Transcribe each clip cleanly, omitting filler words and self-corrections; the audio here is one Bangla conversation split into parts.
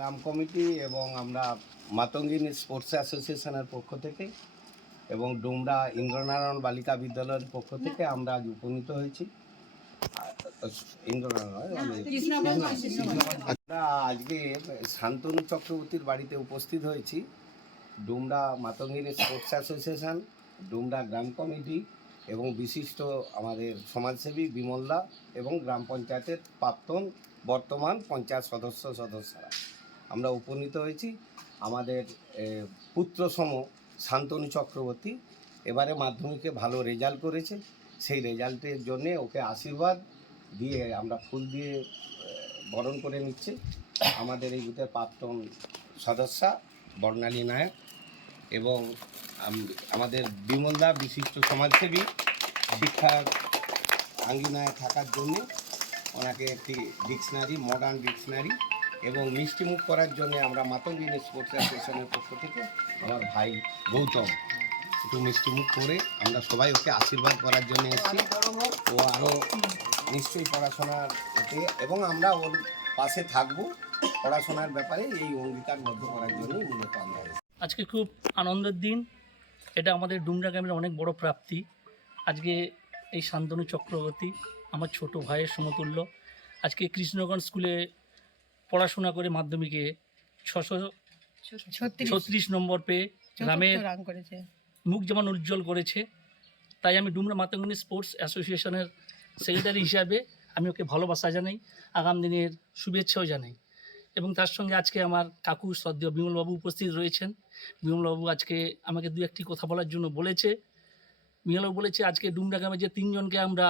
গ্রাম কমিটি এবং আমরা মাতঙ্গিনী স্পোর্টস অ্যাসোসিয়েশনের পক্ষ থেকে এবং ডুমরা ইন্দ্রনারায়ণ বালিকা বিদ্যালয়ের পক্ষ থেকে আমরা আজ উপনীত হয়েছি। আমরা আজকে শান্তনু চক্রবর্তীর বাড়িতে উপস্থিত হয়েছি। ডুমরা মাতঙ্গিনী স্পোর্টস অ্যাসোসিয়েশন, ডুমরা গ্রাম কমিটি এবং বিশিষ্ট আমাদের সমাজসেবী বিমলদা এবং গ্রাম পঞ্চায়েতের প্রাক্তন বর্তমান পঞ্চায়েত সদস্যরা আমরা উপনীত হয়েছি। আমাদের পুত্রসম শান্তনু চক্রবর্তী এবারে মাধ্যমিকে ভালো রেজাল্ট করেছে। সেই রেজাল্টের জন্যে ওকে আশীর্বাদ দিয়ে আমরা ফুল দিয়ে বরণ করে নিচ্ছি। আমাদের এই বুথের প্রাক্তন সদস্যা বর্ণালী নায়ক এবং আমাদের বিমলদা বিশিষ্ট সমাজসেবী শিক্ষার আঙ্গিনায় থাকার জন্য ওনাকে একটি ডিকশনারি, মডার্ন ডিকশনারি এবং মিষ্টিমুখ করার জন্য আমরা মাতঙ্গিনী স্পোর্টস অ্যাসোসিয়েশনের পক্ষ থেকে আমার ভাই গৌতম একটু মিষ্টিমুখ করে আমরা সবাই ওকে আশীর্বাদ করার জন্য এসেছি। ও আরও নিশ্চয়ই পড়াশোনার এতে এবং আমরা ওর পাশে থাকবো পড়াশোনার ব্যাপারে এই অঙ্গীকারবদ্ধ করার জন্যই মূলত আমরা এসেছি। আজকে খুব আনন্দের দিন। এটা আমাদের ডুমরা গ্রামের অনেক বড় প্রাপ্তি। আজকে এই শান্তনু চক্রবর্তী আমার ছোট ভাইয়ের সমতুল্য আজকে কৃষ্ণগঞ্জ স্কুলে পড়াশোনা করে মাধ্যমিকে 636 নম্বর পেয়ে গ্রামের মুখ যেমন উজ্জ্বল করেছে। তাই আমি ডুমরা মাতঙ্গিনী স্পোর্টস অ্যাসোসিয়েশনের সেক্রেটারি হিসাবে আমি ওকে ভালোবাসা জানাই, আগাম দিনের শুভেচ্ছাও জানাই। এবং তার সঙ্গে আজকে আমার কাকু শ্রদ্ধেয় বিমলবাবু উপস্থিত রয়েছেন। বিমলবাবু আজকে আমাকে দু একটি কথা বলার জন্য বলেছে। বিমলবাবু বলেছে আজকে ডুমরা গ্রামে যে 3 জনকে আমরা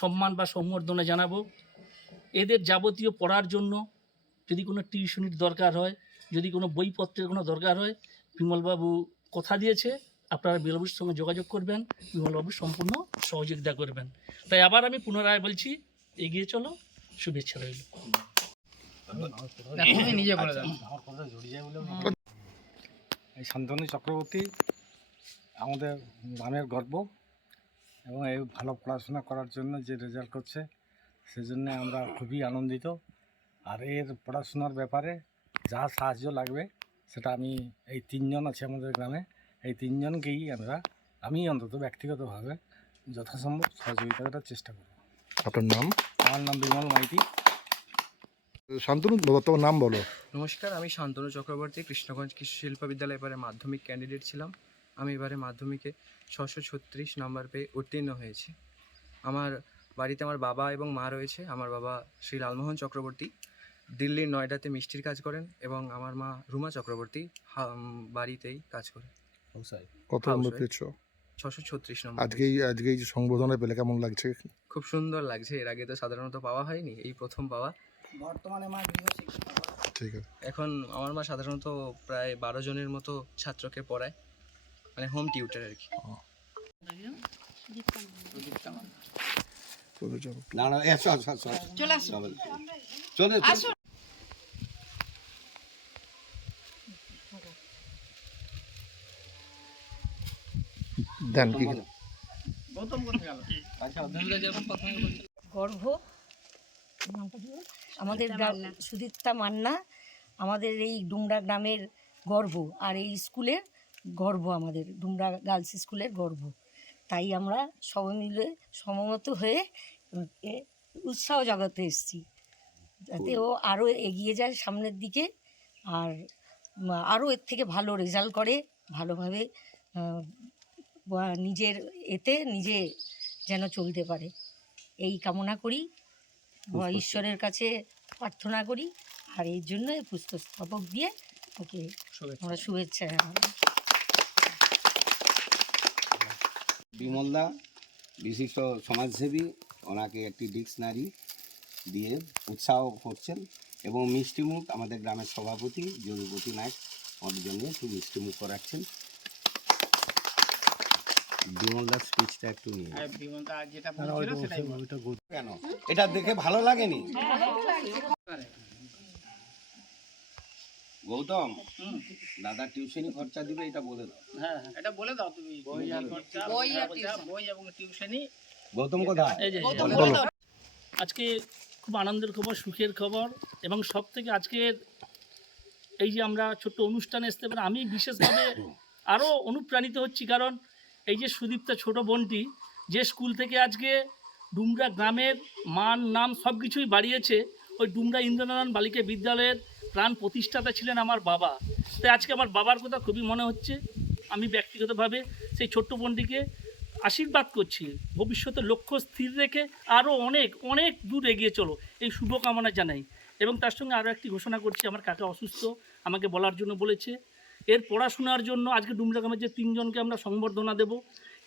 সম্মান বা সম্বর্ধনা জানাবো, এদের যাবতীয় পড়ার জন্য যদি কোনো টিউশনির দরকার হয়, যদি কোনো বইপত্রের কোনো দরকার হয়, বিমলবাবু কথা দিয়েছে আপনারা বিমলবাবুর সঙ্গে যোগাযোগ করবেন, বিমলবাবু সম্পূর্ণ সহযোগিতা করবেন। তাই আবার আমি পুনরায় বলছি, এগিয়ে চলো, শুভেচ্ছা রইল। এই শান্তনু চক্রবর্তী আমাদের গ্রামের গর্ব এবং এই ভালো পড়াশোনা করার জন্য যে রেজাল্ট করছে সেজন্য আমরা খুবই আনন্দিত। আর এর পড়াশোনার ব্যাপারে যা সাহায্য লাগবে সেটা আমি এই 3 জন আছে আমাদের গ্রামে, এই 3 জনকেই আমি অন্তত ব্যক্তিগতভাবে যথাসম্ভব সহযোগিতা করার চেষ্টা করব। আপনার নাম? আমার নাম বিমল মাইতি। শান্তনু, তোমার নাম বলো। নমস্কার, আমি শান্তনু চক্রবর্তী, কৃষ্ণগঞ্জ কৃষি শিল্প বিদ্যালয়ে এবারে মাধ্যমিক ক্যান্ডিডেট ছিলাম। আমি এবারে মাধ্যমিকে 636 নম্বর পেয়ে উত্তীর্ণ হয়েছি। আমার বাড়িতে আমার বাবা এবং মা রয়েছে। আমার বাবা শ্রী লালমোহন চক্রবর্তী দিল্লির নয়ডাতে মিষ্টির কাজ করেন এবং আমার মা রুমা চক্রবর্তী বাড়িতেই কাজ করে। কত নম্বর পেয়েছো? 636 নম্বর। আজকে এই যে সংবর্ধনা পেলে কেমন লাগছে? খুব সুন্দর লাগছে। এর আগে তো সাধারণত পাওয়া হয়নি, এই প্রথম পাওয়া। বর্তমানে মা ঠিক আছে। এখন আমার মা সাধারণত প্রায় 12 জনের মতো ছাত্রকে পড়ায়, মানে হোম টিউটার আর কি। দেন কি গর্ব আমাদের সুদীপ্তা মান্না, আমাদের এই ডুমরা গ্রামের গর্ব আর এই স্কুলের গর্ব, আমাদের ডুমরা গার্লস স্কুলের গর্ব। তাই আমরা সবাই মিলে সমমত হয়ে উৎসাহ জাগাতে এসেছি যাতে ও আরও এগিয়ে যায় সামনের দিকে আর আরও এর থেকে ভালো রেজাল্ট করে, ভালোভাবে নিজের নিজে যেন চলতে পারে এই কামনা করি, ঈশ্বরের কাছে প্রার্থনা করি। আর এই জন্য পুষ্পস্তবক দিয়ে ওকে আমরা শুভেচ্ছা জানাই। বিমলদা বিশিষ্ট সমাজসেবী, ওনাকে একটি ডিকশনারি দিয়ে উৎসাহ করছেন এবং মিষ্টিমুখ আমাদের গ্রামের সভাপতি যদুপতি নায়ক আমাদের জন্য একটু মিষ্টিমুখ করাচ্ছেন। বিমলদার স্পিচটা একটু নিয়ে কেন এটা দেখে ভালো লাগেনি? গৌতম, দাদা টিউশনি খরচা দিবে, এটা বলে দাও। হ্যাঁ, এটা বলে দাও তুমি। বই এবং টিউশনি। গৌতম কোথায়? আজকে খুব আনন্দের খবর, সুখের খবর এবং সব থেকে আজকের এই যে আমরা ছোট্ট অনুষ্ঠানে আসতে পারি, আমি বিশেষভাবে আরও অনুপ্রাণিত হচ্ছি, কারণ এই যে সুদীপ্তা ছোট বোনটি যে স্কুল থেকে আজকে ডুমরা গ্রামের মান নাম সব কিছুই বাড়িয়েছে, ওই ডুমরা ইন্দ্রনারায়ণ বালিকা বিদ্যালয়ের প্রাণ প্রতিষ্ঠাতা ছিলেন আমার বাবা। তাই আজকে আমার বাবার কথা খুবই মনে হচ্ছে। আমি ব্যক্তিগতভাবে সেই ছোট্ট বোনটিকে আশীর্বাদ করছি, ভবিষ্যতে লক্ষ্য স্থির রেখে আরও অনেক অনেক দূর এগিয়ে চলো, এই শুভকামনা জানাই। এবং তার সঙ্গে আরও একটি ঘোষণা করছি, আমার কাকা অসুস্থ, আমাকে বলার জন্য বলেছে। এর পড়াশোনার জন্য আজকে ডুমরা গ্রামের যে 3 জনকে আমরা সংবর্ধনা দেব,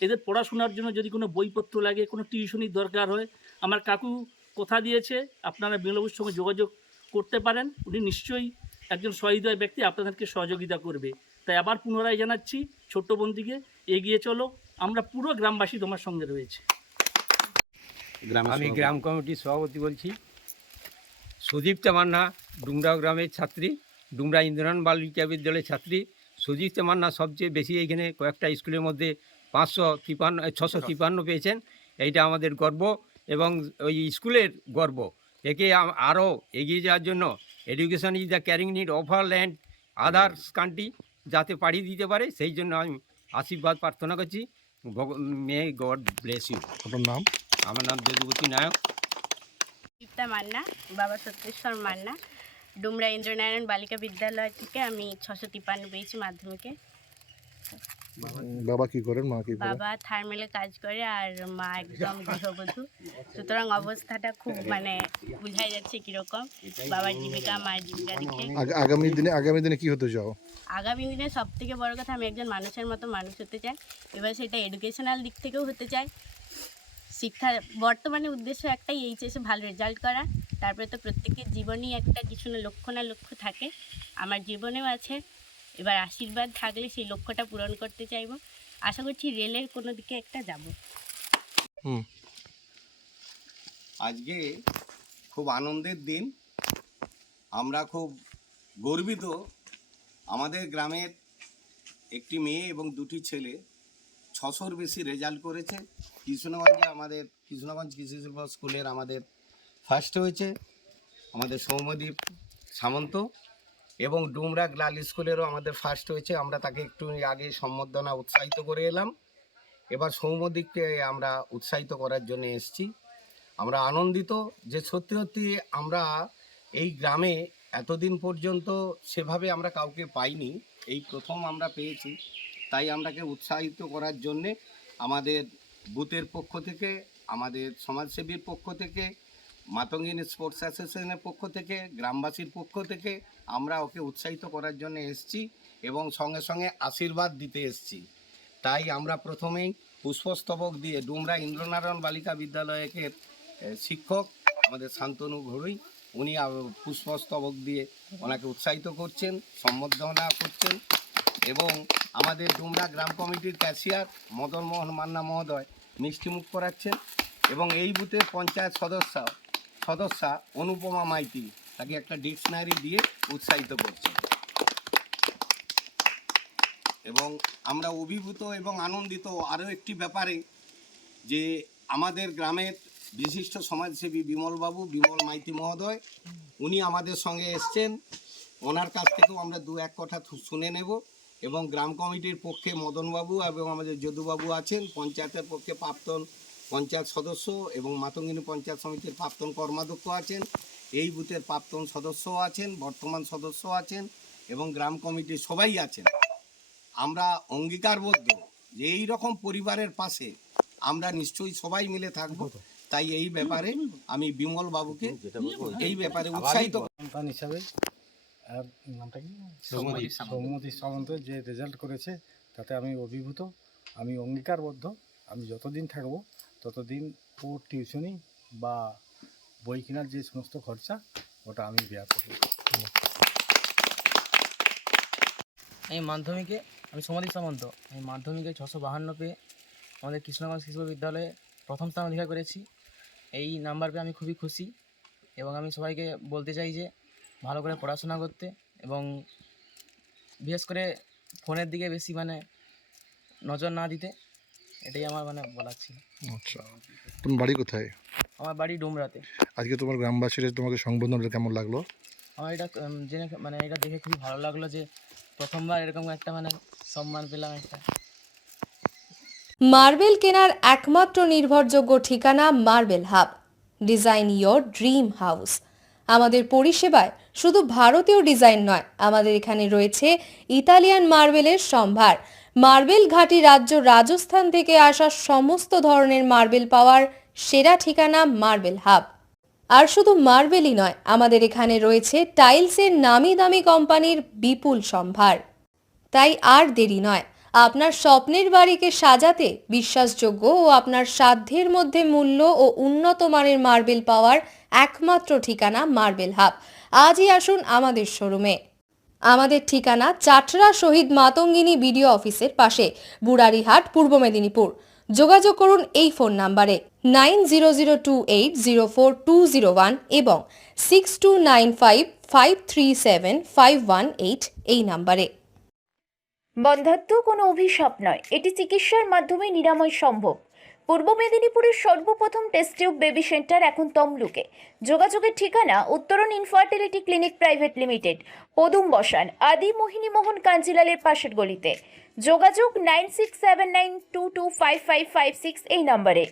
এদের পড়াশোনার জন্য যদি কোনো বইপত্র লাগে, কোনো টিউশনির দরকার হয়, আমার কাকু কথা দিয়েছে আপনারা বিমলবাবুর সঙ্গে যোগাযোগ করতে পারেন। উনি নিশ্চয়ই একজন সহৃদয় ব্যক্তি, আপনাদেরকে সহযোগিতা করবে। তাই আবার পুনরায় জানাচ্ছি, ছোট্ট বোনটিকে এগিয়ে চলো, আমরা পুরো গ্রামবাসী তোমার সঙ্গে রয়েছে। আমি গ্রাম কমিটির সভাপতি বলছি। সুদীপ্তা মান্না ডুমরা গ্রামের ছাত্রী, ডুমরা ইন্দ্রনারায়ণ বালিকা বিদ্যালয়ের ছাত্রী। সুদীপ্তা মান্না সবচেয়ে বেশি এখানে কয়েকটা স্কুলের মধ্যে 653 পেয়েছেন। এইটা আমাদের গর্ব এবং ওই স্কুলের গর্ব। একে আরও এগিয়ে যাওয়ার জন্য education is the caring need of our land others country যাতে পাড়িয়ে দিতে পারে, সেই জন্য আমি আশীর্বাদ প্রার্থনা করছি। May God bless you. আপনার নাম? আমার নাম যদুপতি নায়ক। সুদীপ্তা মান্না, বাবা সত্যেশ্বর মান্না। ডুমরা ইন্দ্রনারায়ণ বালিকা বিদ্যালয় থেকে আমি 653 পেয়েছি মাধ্যমিকে। বাবা কি করেন, মা কি করেন? বাবা থার্মেলে কাজ করে আর মা একদম গৃহবধূ। সুতরাং অবস্থাটা খুব মানে বোঝাই যাচ্ছে কীরকম বাবার জীবিকা মায়ের জীবিকা দেখে। আগামী দিনে কি হতে চাও? আগামী দিনে সব থেকে বড় কথা, আমি একজন মানুষের মতো মানুষ হতে চাই। এবার সেটা এডুকেশনাল দিক থেকেও হতে চাই। শিক্ষার বর্তমানে উদ্দেশ্য একটাই, এইচএসে ভালো রেজাল্ট করা। তারপরে তো প্রত্যেকের জীবনেই একটা কিছু না লক্ষ্য থাকে, আমার জীবনেও আছে। এবার আশীর্বাদ থাকলে সেই লক্ষ্যটা পূরণ করতে চাইবো। আশা করছি রেলের কোনো দিকে একটা যাব। আজকে খুব আনন্দের দিন, আমরা খুব গর্বিত। আমাদের গ্রামের একটি মেয়ে এবং 2টি ছেলে 600-র বেশি রেজাল্ট করেছে। কৃষ্ণগঞ্জ কৃষি শিল্প স্কুলের আমাদের ফার্স্ট হয়েছে আমাদের সৌম্যদীপ সামন্ত, এবং ডুমরা গ্লাল স্কুলেরও আমাদের ফার্স্ট হয়েছে। আমরা তাকে একটু আগে সম্বর্ধনা উৎসাহিত করে এলাম। এবার সৌম্যদীপকে আমরা উৎসাহিত করার জন্য এসেছি। আমরা আনন্দিত যে সত্যি সত্যি আমরা এই গ্রামে এতদিন পর্যন্ত সেভাবে আমরা কাউকে পাইনি, এই প্রথম আমরা পেয়েছি। তাই আমরাকে উৎসাহিত করার জন্যে আমাদের বুথের পক্ষ থেকে, আমাদের সমাজসেবীর পক্ষ থেকে, মাতঙ্গিনী স্পোর্টস অ্যাসোসিয়েশনের পক্ষ থেকে, গ্রামবাসীর পক্ষ থেকে আমরা ওকে উৎসাহিত করার জন্য এসেছি এবং সঙ্গে সঙ্গে আশীর্বাদ দিতে এসেছি। তাই আমরা প্রথমেই পুষ্পস্তবক দিয়ে ডুমরা ইন্দ্রনারায়ণ বালিকা বিদ্যালয়ের শিক্ষক আমাদের শান্তনু ঘড়ুই, উনি পুষ্পস্তবক দিয়ে ওনাকে উৎসাহিত করছেন, সম্বর্ধনা করছেন। এবং আমাদের ডুমরা গ্রাম কমিটির ক্যাশিয়ার মদন মোহন মান্না মহোদয় মিষ্টিমুখ করাচ্ছেন। এবং এই বুথের পঞ্চায়েত সদস্যা অনুপমা মাইতি তাকে একটা ডিকশনারি দিয়ে উৎসাহিত করছেন। এবং আমরা অভিভূত এবং আনন্দিত আরও একটি ব্যাপারে, যে আমাদের গ্রামের বিশিষ্ট সমাজসেবী বিমল মাইতি মহোদয়, উনি আমাদের সঙ্গে এসছেন। ওনার কাছ থেকেও আমরা 2-1 কথা শুনে নেব। এবং গ্রাম কমিটির পক্ষে মদনবাবু এবং আমাদের যদুবাবু আছেন, পঞ্চায়েতের পক্ষে প্রাক্তন পঞ্চায়েত সদস্য এবং মাতঙ্গিনী পঞ্চায়েত সমিতির প্রাক্তন কর্মাধ্যক্ষ আছেন, এই বুথের প্রাক্তন সদস্যও আছেন, বর্তমান সদস্য আছেন এবং গ্রাম কমিটির সবাই আছেন। আমরা অঙ্গীকারবদ্ধ যে এই রকম পরিবারের পাশে আমরা নিশ্চয়ই সবাই মিলে থাকব। তাই এই ব্যাপারে আমি বিমল বাবুকে এই ব্যাপারে উৎসাহিত সন্তান হিসাবে নামটা কি সৌম্যদীপ সামন্ত যে রেজাল্ট করেছে তাতে আমি অভিভূত, আমি অঙ্গীকারবদ্ধ। আমি যতদিন থাকবো ততদিন ওর টিউশনি বা বই কেনার যে সমস্ত খরচা ওটা আমি বেয়ার করব। আমি সৌম্যদীপ সামন্ত। আমি মাধ্যমিকে 652 পেয়ে আমাদের কৃষ্ণগঞ্জ শিশু বিদ্যালয়ে প্রথম স্থান অধিকার করেছি। এই নাম্বার পেয়ে আমি খুবই খুশি এবং আমি সবাইকে বলতে চাই যে ভালো করে পড়াশোনা করতে এবং বিশেষ করে ফোনের দিকে বেশি নজর না দিতে, এটাই আমার বলার ছিল। আচ্ছা, তোমার বাড়ি কোথায়? আমার বাড়ি ডুমরাতে। আজকে তোমার গ্রামবাসীরা তোমাকে সংবর্ধনা কেমন লাগলো? আমার এটা জেনে মানে এটা দেখে খুবই ভালো লাগলো যে প্রথমবার এরকম একটা মানে সম্মান পেলাম একটা। মার্বেল কেনার একমাত্র নির্ভরযোগ্য ঠিকানা marble hub. Design your dream house. আমাদের পরিষেবায় শুধু ভারতীয় ডিজাইন নয়, আমাদের এখানে রয়েছে ইতালিয়ান মার্বেলের সম্ভার। মার্বেল ঘাঁটি রাজ্য রাজস্থান থেকে আসা সমস্ত ধরনের মার্বেল পাওয়ার সেরা ঠিকানা মার্বেল হাব। আর শুধু মার্বেলই নয়, আমাদের এখানে রয়েছে টাইলসের নামি দামি কোম্পানির বিপুল সম্ভার। তাই আর দেরি নয়, আপনার স্বপ্নের বাড়িকে সাজাতে বিশ্বাসযোগ্য ও আপনার সাধ্যের মধ্যে মূল্য ও উন্নত মানের মার্বেল পাওয়ার একমাত্র ঠিকানা মার্বেল হাব। আজই আসুন আমাদের শোরুমে। আমাদের ঠিকানা চাটরা শহীদ মাতঙ্গিনী বিডিও অফিসের পাশে, বুড়ারিহাট, পূর্ব মেদিনীপুর। যোগাযোগ করুন এই ফোন নাম্বারে 9002804201 এবং 6295537518 এই নাম্বারে। বন্ধ্যাত্ব কোনো অভিশাপ নয়, এটি চিকিৎসার মাধ্যমে নিরাময় সম্ভব। পূর্ব মেদিনীপুরের সর্বপ্রথম টেস্ট টিউব বেবি সেন্টার এখন তমলুকে। যোগাযোগের ঠিকানা উত্তরণ ইনফার্টিলিটি ক্লিনিক প্রাইভেট লিমিটেড, পদুম বসান, আদি মোহিনী মোহন কাঞ্জিলালের পাশের গলিতে। যোগাযোগ 9679225556 এই নম্বরে।